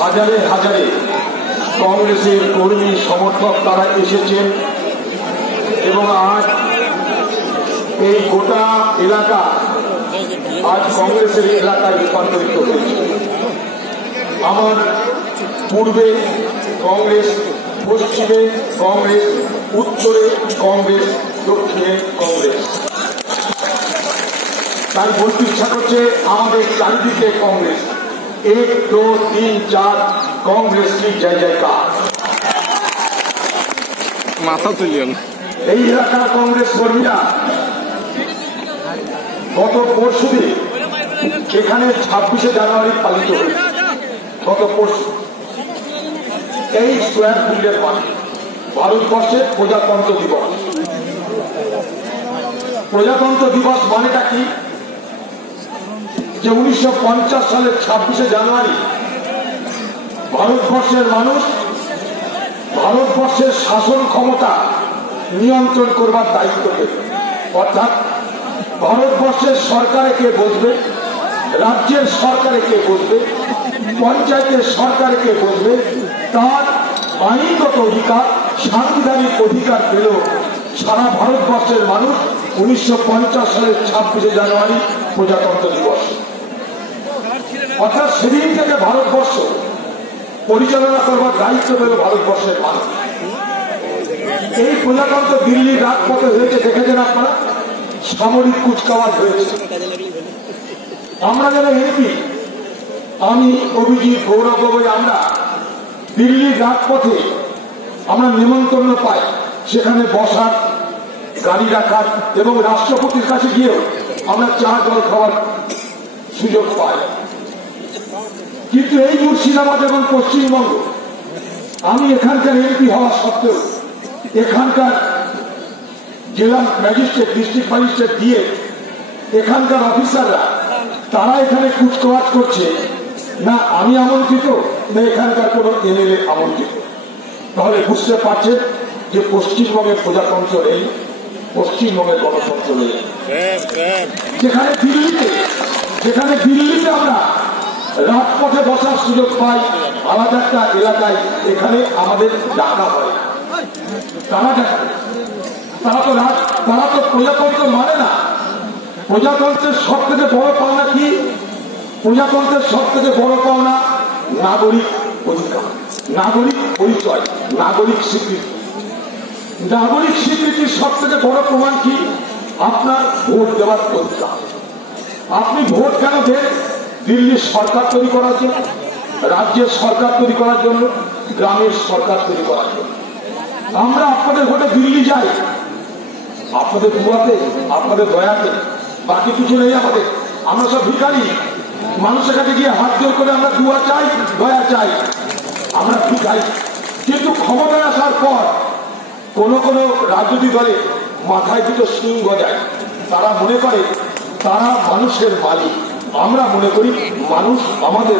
হাজারে হাজারে কংগ্রেসের কর্মী, সমর্থক তারা এসেছেন এবং আজ এই গোটা এলাকা আজ কংগ্রেসের এলাকায় রূপান্তরিত হয়েছে। আমার পূর্বে কংগ্রেস, পশ্চিমে কংগ্রেস, উত্তরে কংগ্রেস, দক্ষিণে কংগ্রেস। তাই বলতে ইচ্ছা করছে আমাদের চারিদিকে কংগ্রেস। এক দু তিন চার কংগ্রেস কি জয় জয়কার মাথা তুলিয়েন। এই এলাকার কংগ্রেস কর্মীরা গত পরশু দিন এখানে ছাব্বিশে জানুয়ারি পালিত গত পরশু এই স্কোয়ার ফিল্ডের মাঠে ভারতবর্ষের প্রজাতন্ত্র দিবস। প্রজাতন্ত্র দিবস মানেটা কি? যে উনিশশো সালের ছাব্বিশে জানুয়ারি ভারতবর্ষের মানুষ ভারতবর্ষের শাসন ক্ষমতা নিয়ন্ত্রণ করবার দায়িত্ব পেল অর্থাৎ ভারতবর্ষের সরকারে কে বসবে, রাজ্যের সরকারে কে বসবে, পঞ্চায়েতের সরকারে কে বসবে, তার আইনগত অধিকার, সাংবিধানিক অধিকার পেল সারা ভারতবর্ষের মানুষ উনিশশো পঞ্চাশ সালের ছাব্বিশে জানুয়ারি প্রজাতন্ত্র দিবস। অর্থাৎ সেদিন থেকে ভারতবর্ষ পরিচালনা করবার দায়িত্ব পেল ভারতবর্ষের মানুষ। এই প্রজাতন্ত্র দিল্লির রাজপথে হয়েছে, দেখেছেন আপনারা? সামরিক কুচকাওয়াজ হয়েছে। আমরা যারা এমপি, আমি, অভিজিৎ, গৌরব গগৈ আমরা দিল্লির রাজপথে আমরা নিমন্ত্রণ পাই, সেখানে বসার, গাড়ি রাখার এবং রাষ্ট্রপতির কাছে গিয়েও আমরা চা জল খাওয়ার সুযোগ পাই। কিন্তু এই মুর্শিদাবাদ এবং পশ্চিমবঙ্গ আমি এখানকার এমপি হওয়া সত্ত্বেও এখানকার জেলা ম্যাজিস্ট্রেট ডিস্ট্রিক্ট ম্যাজিস্ট্রেট দিয়ে এখানকার অফিসাররা তারা এখানে কুচকাওয়াজ করছে না আমি আমন্ত্রিত না এখানকার কোন এমএলএ আমন্ত্রিত। তাহলে বুঝতে পারছেন যে পশ্চিমবঙ্গের প্রজাতন্ত্র এই পশ্চিমবঙ্গের গণতন্ত্র নেই যেখানে দিল্লিতে যেখানে দিল্লিতে আমরা রাজপথে বসার সুযোগ পাই, আলাদা একটা এলাকায় এখানে আমাদের ডাকা হয়। তারা তারা তো রাজ তারা তো প্রজাতন্ত্র মানে না। প্রজাতন্ত্রের সব থেকে বড় পাওনা কি? প্রজাতন্ত্রের সব থেকে বড় পাওনা নাগরিক অধিকার, নাগরিক পরিচয়, নাগরিক স্বীকৃতি। নাগরিক স্বীকৃতির সব থেকে বড় প্রমাণ কি? আপনার ভোট দেওয়ার অধিকার আপনি ভোট কেন দেন? দিল্লির সরকার তৈরি করার জন্য, রাজ্যের সরকার তৈরি করার জন্য, গ্রামের সরকার তৈরি করার জন্য। আমরা আপনাদের ভোটে দিল্লি যাই। আপনাদের দুয়াতে আপনাদের দয়াতে, বাকি কিছু নেই আমাদের। আমরা সব ভিখারি। মানুষের কাছে গিয়ে হাত জোর করে আমরা দুয়া চাই, দয়া চাই। আমরা ভিখারি। কিন্তু ক্ষমতায় আসার পর কোন কোন রাজনৈতিক দলে মাথায় দুটো সিং গজায় তারা মনে করে তারা মানুষের মালিক। আমরা মনে করি মানুষ আমাদের